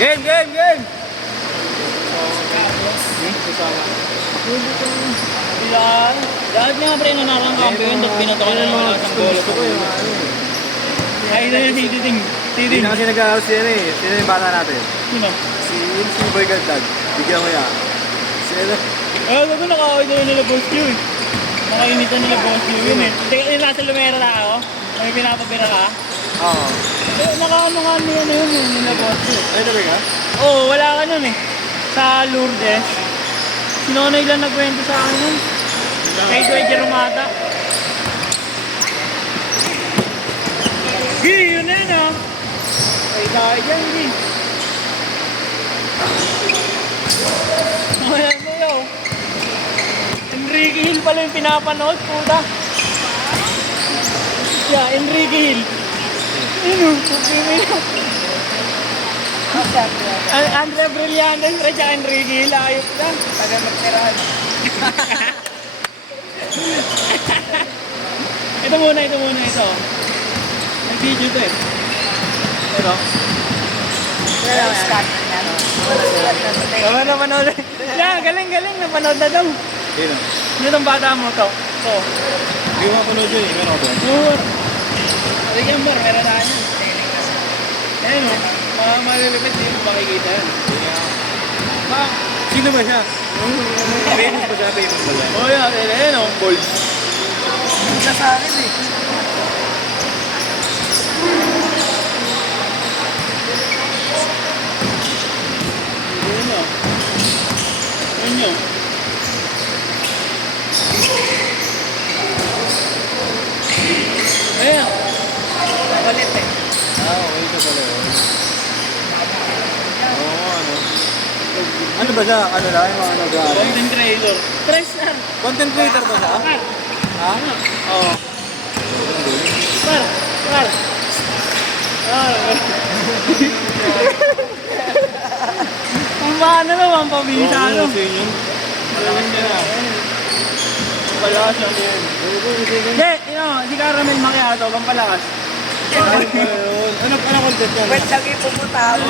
Game, game, game! Yan. Dahil nga pre, nanarang kampiyon, dahil pinato ko na ng wala ng bola. Gusto ko yung ano eh. Ay, na yung titing. Hindi na kasi nag-aaral siya eh. Sino yung bata natin? Sino? Si Boy Gantag. Bigyan mo yan. Sino? Sabi nakakawin na nila Boss Q eh. Nakainitan nila Boss Q yun eh. Teka, yung nasa Lumera na ako. May pinapabira ka. Oo. Nakaano nga nila na yun nila Boss Q. Ay, tabi ka? Oo, wala ka nun eh. Sa Lourdes. Sinonay lang nagkwento sa akin nun. Kay Dwight Jeromata. Gi, yun na yun ah. Ay, dahil dyan, Gi. Ayan mo yun. Enrique Hill pala yung pinapanood, puta. Yeah, Enrique Hill. Ano? Andre Brillantes, tsaka Enrique Hill, ayos lang. Taga magtirahan. Ito muna, ito. Nag-video to eh. Ito. Start na yan. Oo, napanood. Yeah, galing. Napanood na daw. Sino? Ano itong bata mo to? Ito. Hindi ko mapanood yun eh. Meron ako doon. Oo. Bigyan bar, meron na yan. Ayan o. Mga malilipit, hindi mo makikita yan. Sino ba siya? Famous ba siya? Famous ba siya? Oo, ayan o. Bold. Nasarin eh. Ayan o. Ayan o. Ayan. Kulit eh. Okay ka pala yun. Oo, ano. Ano ba siya? Ano lang? Yung mga nag-aaral? Content creator. Press na. Content creator ba siya? Par. Ha? Oo. Par. Ang paano naman, pabisa ano? yun. Malaman niya na. Palakas lang yan. Hindi, si Caramel Macchiato, pampalakas. Ano content yan? Wait, lagi pumunta ako.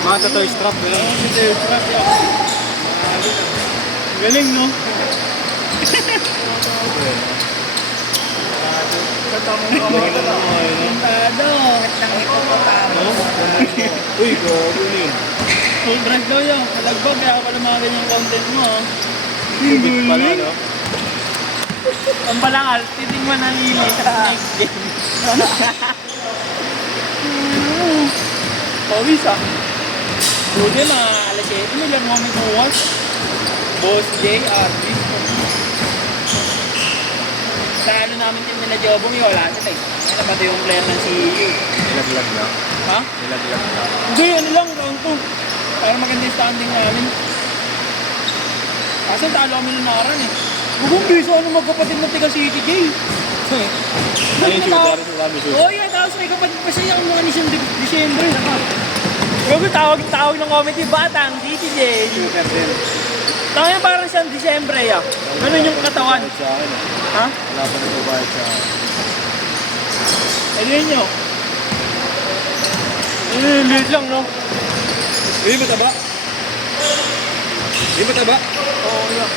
Mga toy strap ba yun? Galing, no? Pintado. Nang ipupunta ako. Uy, gago yun. Full dress daw yun. Nalagbag, kaya pala mga ganyang content mo. Oh. Tubig pala, no? Pampalakas, titingman ang linis sa next game. Pawis ah. Buti mga alas 7, may lang mga buwas. Boss J, artist. Sa ano namin team nila Jobong, wala sila eh. Ano pati yung player ng CEO. Nilaglag na. Ha? Nilaglag na. Hindi, ano lang, round 2. Para maganda yung standing namin. Kasi talo kami nung nakaraan eh. Bugong biso, ano magkapatid na tiga City J? Ano yung shooter? Sabi shooter. Oo, yan. Tapos may kapatid pa siya yung mga December. Gago, tawag ng comedy, Batang, City J. Shooter din. Tawag niya parang siyang December ah. Ganun yung katawan. Sa akin eh. Ha? Wala pa nagbabayad sa akin. Ano yun nyo? Liit lang, no? Uy, mataba. Uy, mataba. Oo, yan.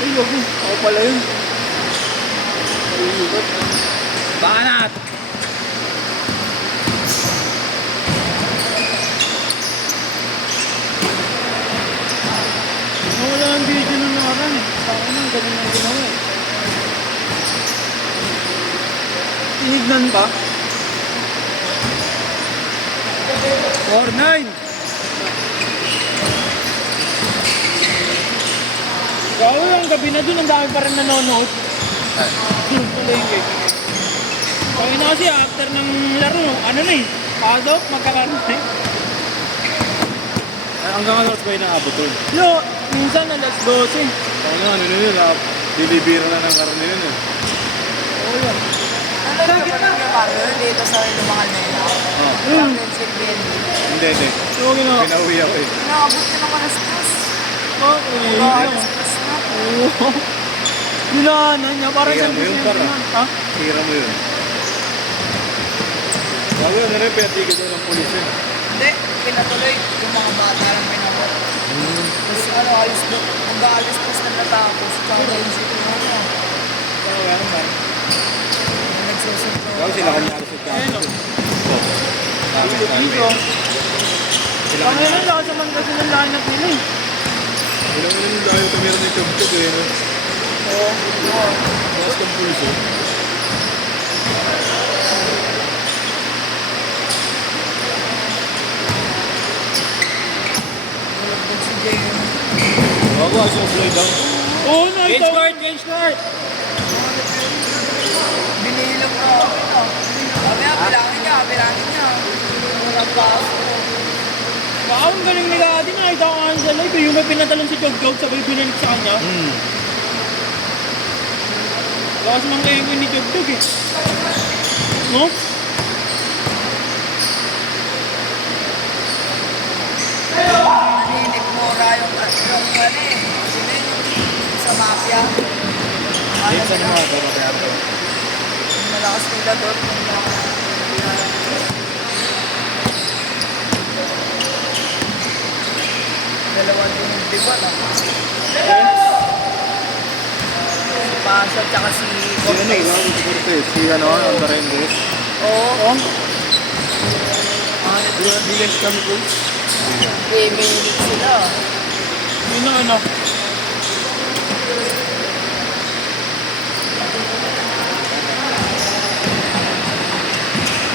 Ay, gago. Ako pala yun. Banat! Wala ang video nung nakaraan eh. Saka nang ganun ang ginawa eh. Tinignan pa? 4-9. Gawa yung gabi na dun, ang dami pa rin nanonood. Palengke. Kaya na kasi after ng laro, ano na eh, pasok, magkakaroon na eh. Hanggang alas ba yung naabot doon? Yo, minsan alas 12. Ano yun? Dilibira na ng karoon yun eh. Oo yan. Ano na ba nang gabagay dito sa Lumangal na yun? Oh. Hindi. Hindi. So, ginawa. Pinauwi ako eh. Nakabot ka ng alas 3. Okay. Alas Oo. Dinaanan niya, parang Kaya isang mo yun, December para. naman. Ha? Tira mo yun. Bago yun, pinatigil daw ng pulis yun. Hindi, pinatuloy yung mga bata lang pinamot. Tapos ano, alis na, mag-aalis po sila natapos. Tsaka yung sito na ano. Kaya naman. Nagsusunod. Bago sila kanyari sa Ayun o. dami. Dami, dami. Dito. Sila Kaya kanyari. na, lakas naman kasi ng lineup nila eh. Ilang ilang layo kami rin yung tugtog eh. No? Oo. Bakas ng pulis eh. Si Jem. Bago ay sa slow down. Oo, no, ito. Change card! Binilang na ako. Sabi niya, bilangin niya. Walang baso. Wow, ang galing nila ate. Nakita ko nga sa live. Yung may pinatalon si Jog-Jog, sabay binalik sa kanya. Lakas mang kayo ni Jog-Jog eh. No? Naninip mura yung ano eh. Sino yung sa mafia? Ano Saan sila? mga gano'n kaya ito? Malakas nila doon. Dalawang dinigdiban ah. Si Pasha tsaka si Si ano, Cortez. bago si Cortez. Si ano, Alvarendes. Oo. Bilis kami po. May sila. Yun na ano.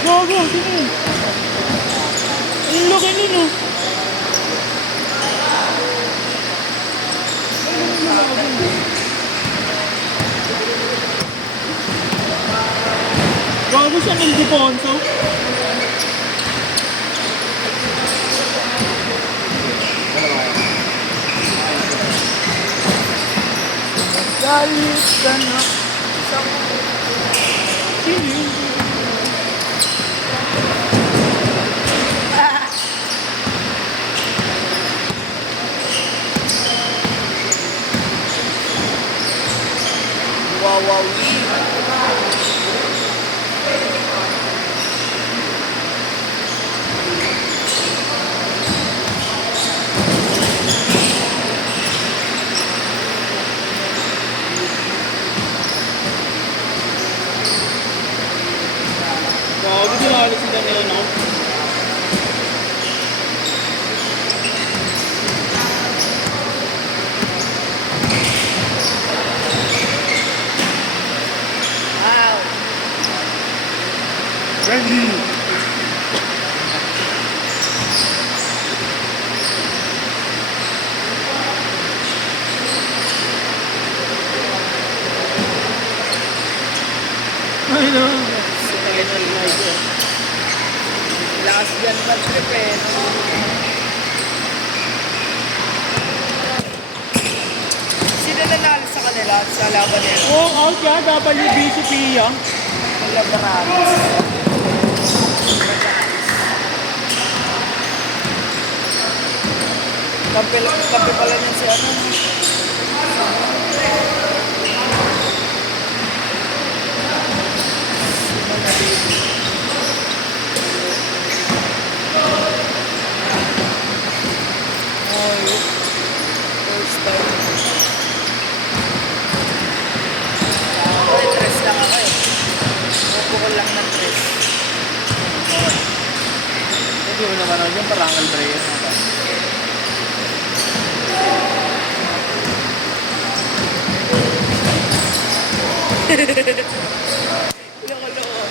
Gago, sino yun? Ang laki nun oh. Gago siya ng Deponso. Galit ka na. Sino yun? Wawawi. Gago, sinali sila nila no? Wow. Ready! Ay no. Last yan man trip eh. Sino nanalo sa kanila sa laban nila? Oo, out ka. WBC Pia. Ang Labaranos. Kampi pala niya si ano. Ay, first time. Ako, tres lang ako eh. Pupukol lang ng tres. Hindi mo naman ako yung parang Albrayer. Loko-loko.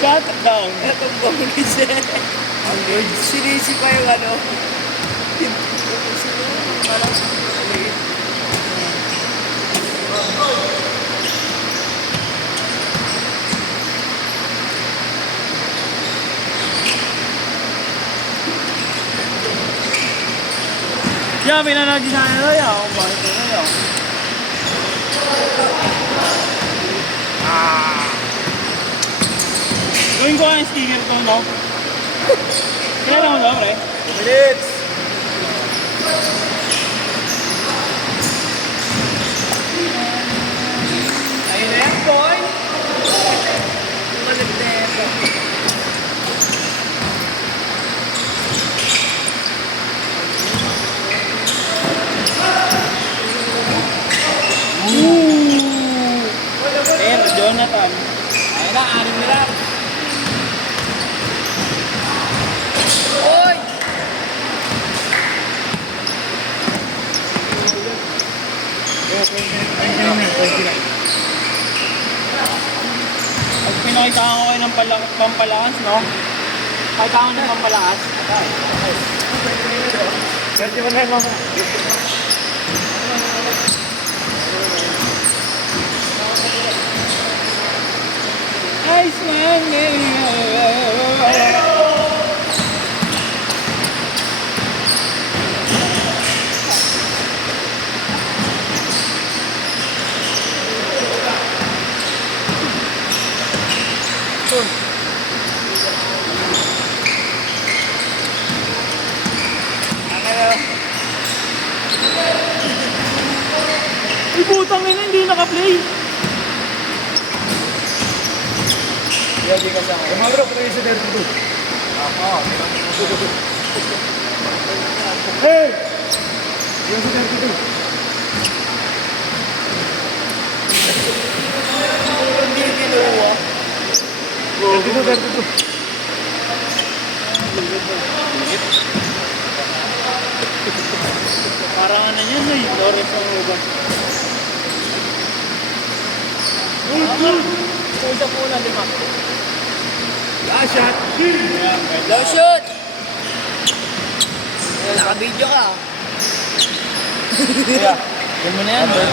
Shut down. Itong bonggi siya. Sinisi pa yung ano. Sino? Parang Ya, pinanood din sana nila ya. Kung bakit na yun. Gawin ko nga yung sticker to, no? Kailan mo daw, pre? 2 minutes! Saan? Ayun na, 6 na lang. Oy! Pag pinakita ko kayo ng pampalakas, no? Pakita ko ng pampalakas. Swerte mo na yun, mama. Iceman, ibutang ina, hindi naka-play. Ready ka sa akin. Kumabro, pala sa 32. Hey! Yung sa 32. Hindi kinuha. 32. Parang ano yan, no? Lawrence ang uban. Pusa po na 5. Last shot. Low shoot! Naka-video ka. Kaya, yan mo na yan, bro.